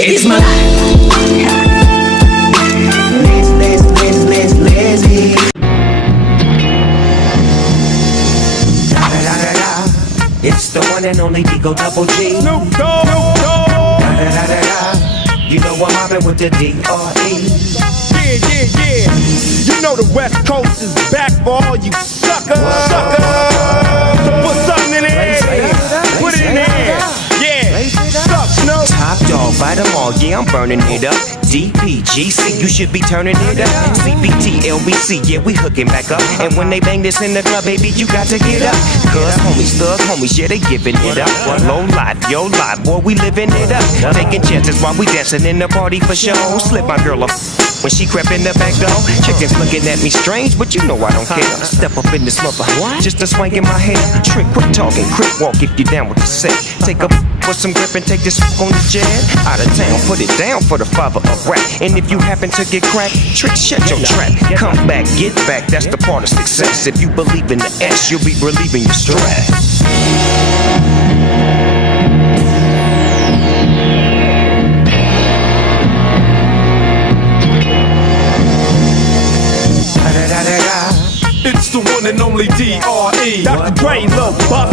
It's my life. Lazy. It's the one and only Digo Double G. Snoop Dogg. You know I'm mobbing with the D.R.E. Yeah. You know the West Coast is back for all you suckers. So put something in there. Put it in there. Yeah. Suck, Snoop. Top dog, bite them all, yeah, I'm burning it up. DPGC, you should be turning it up. CBT, LBC, yeah, we hooking back up. And when they bang this in the club, baby, you got to get up. Cuz homies, thug homies, yeah, they giving it up. Low life, yo life, boy, we living it up. Taking chances while we dancing in the party for show. Slip my girl up when she crept in the back door. Chickens looking at me strange, but you know I don't care. Step up in this mother, just a swank in my hair. Trick, quit talking, quick walk if you down with the set. Take a with some grip and take this on the jet. Out of town, put it down for the father of rap. And if you happen to get cracked, trick, shut your trap. Come back, get back, that's the part of success. If you believe in the S, you'll be relieving your stress. It's the one and only D.R.E. Dr. Dre, Lil Buck.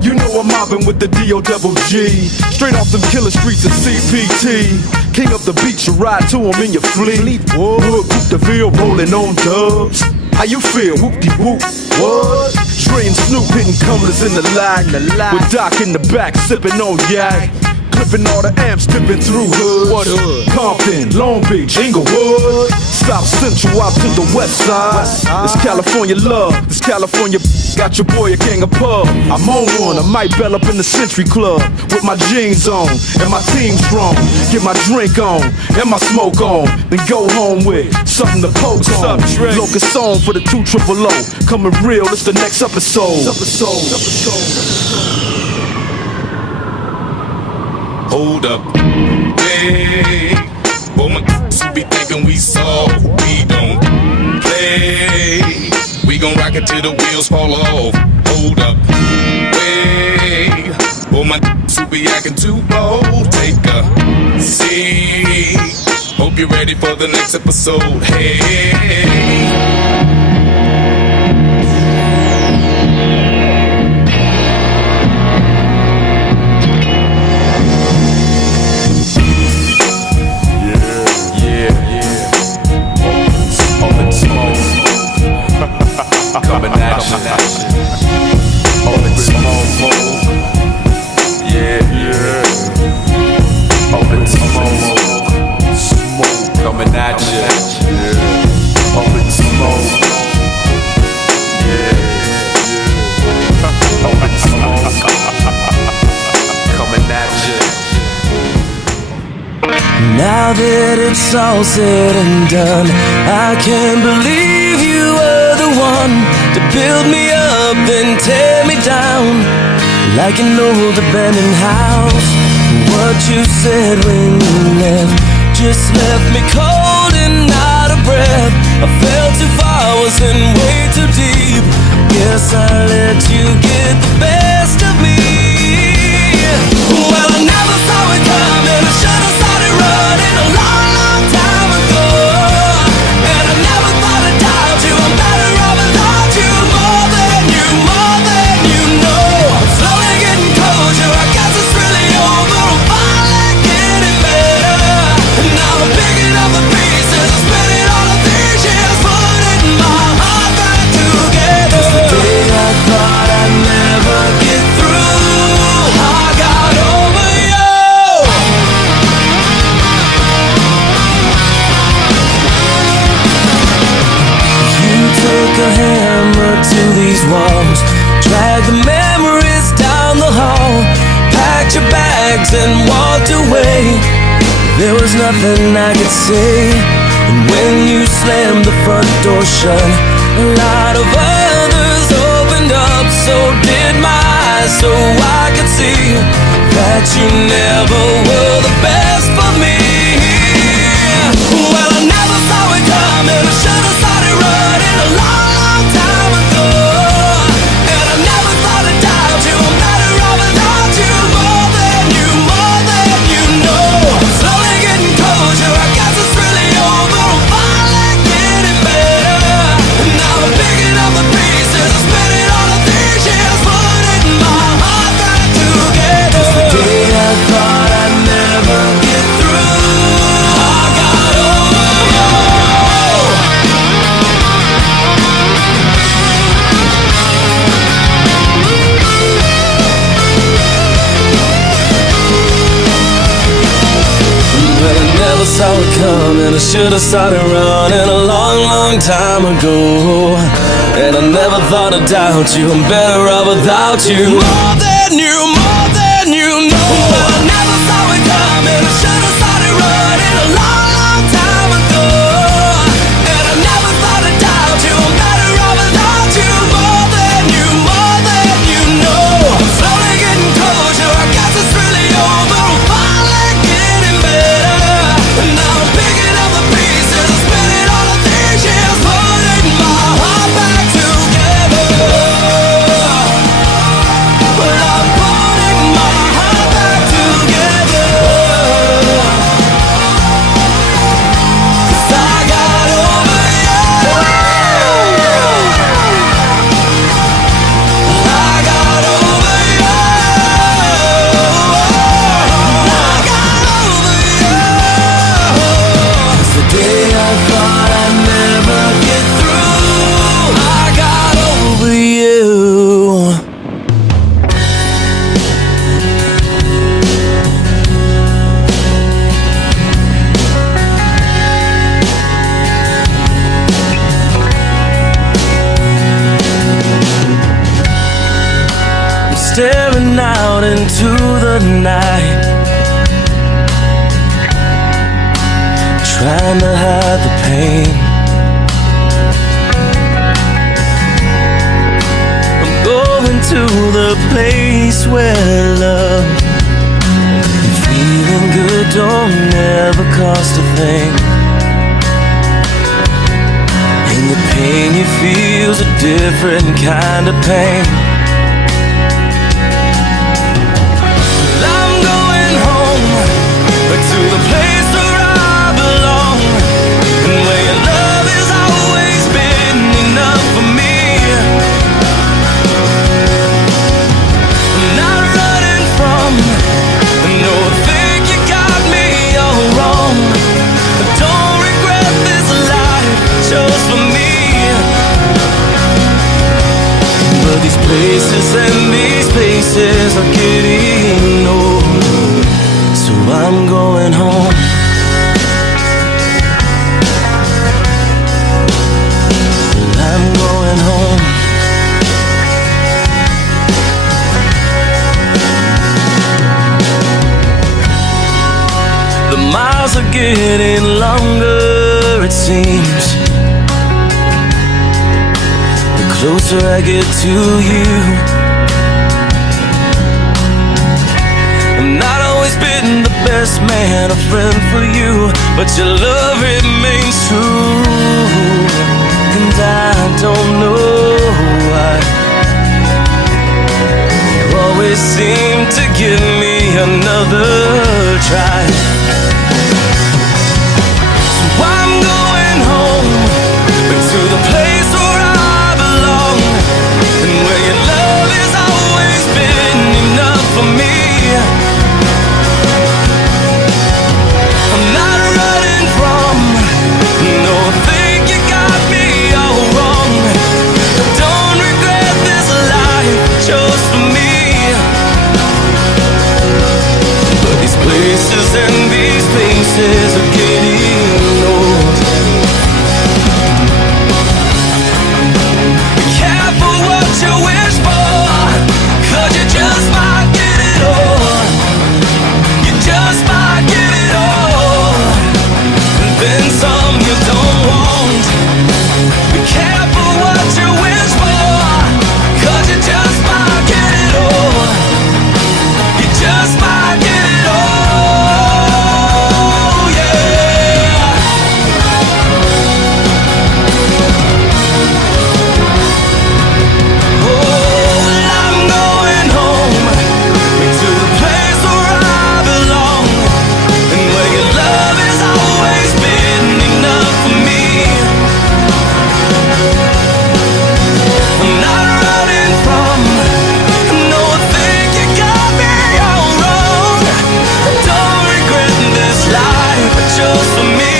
You know I'm mobbing with the D.O.G. Straight off them killer streets of CPT. King of the beach, you ride to him in your fleet. Wood, Coupe de Ville, rolling on dubs. How you feel? Whoop-de-whoop, what? Dre and Snoop hitting cumblers in the lag. With Doc in the back, sipping on yak. Clipping all the amps, dipping through hood. What hood? Compton, Long Beach, Inglewood. South Central out to the west side. This California love, this California got your boy a king of pub. I'm on one, I might bell up in the Century Club with my jeans on and my team strong. Get my drink on and my smoke on, then go home with something to poke on. Locust on for the 2 triple O. Coming real, it's the next episode. Hold up, hey, well my be thinking we saw, we don't play. We gon' rock it till the wheels fall off. Hold up, hey, well my be acting too bold. Take a seat. Hope you're ready for the next episode. Hey. Coming at you, up in smoke, yeah. Up in smoke, coming at you, up in smoke, yeah. Up in smoke, coming at you. Now that it's all said and done, I can't believe you were the one to build me up and tear me down like an old abandoned house. What you said when you left just left me cold and out of breath. I fell too far, was in way too deep. Guess I let you get the best of me. Well, I never saw it coming. I should have started running a long, long time ago. And I never thought I'd doubt you. I'm better off without you. More than you know. I'm slowly getting closure. I guess it's really over. I'm finally getting better. And now I'm picking up the pieces. I'm spending all of these years putting my heart back together. It's the day I thought I'd never get through. I got over you. You took a hammer to these walls, dragged the memories down the hall, packed your bags and walked away. There was nothing I could say. And when you slammed the front door shut, a lot of others opened up. So did my eyes, so I could see that you never were the best for me. Well, I never saw it coming. I should have started running a long, long time ago. And I never thought I'd doubt you. I'm better off without you. More than you coming, I should've started running a long, long time ago. And I never thought I'd doubt you, I'm better off without you. More than you know. But I never saw it coming, I should've started running a long, long time ago. And I never thought I'd doubt you, I'm better off without you. More than you know. I'm slowly getting closer, I guess it's really over. I'm finally getting better. And now I'm picking up the pieces, I'm spinning all of these years, putting my heart back together. But I'm putting my heart back together. 'Cause I got over you. I got over you. I got over you. 'Cause the day I thought I'd never get through, I got over you. I'm staring out into the night, trying to hide the pain. I'm going to the place where love and feeling good don't never cost a thing. And the pain you feel's a different kind of pain. I'm going home to the place where I belong, and where your love has always been enough for me. Not running from, no, I think you got me all wrong. I don't regret this life chose for me. But these places and these places are getting old, so I'm going home. I'm going home. The miles are getting longer, it seems. The closer I get to you, I'm not always been the best man, a friend for you, but your love remains true. And I don't know why you always seem to give me another try. So I'm going home, but to the place where I belong, and where your love has always been enough for me. I'm not running from, no, I think you got me all wrong. I don't regret this life chose for me. But these places and these places are getting old. Be careful what you wish for, 'cause you just might get it all. You just might get it all, and then some you don't want. Be careful what you wish for, 'cause you just might get it all. You just might get it all, yeah. Oh, I'm going home to the place where I belong, and where your love has always been enough for me. I'm not running from, no, I think you got me all wrong. I don't regret this life I chose for me.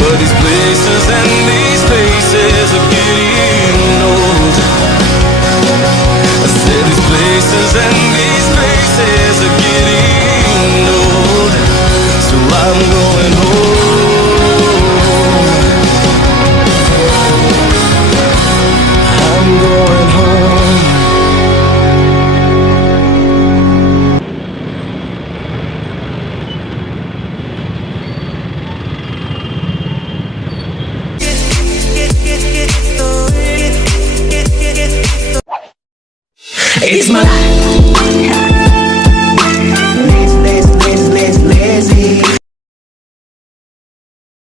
But these places and these places are getting old. I said these places and these places are getting old. I'm going home.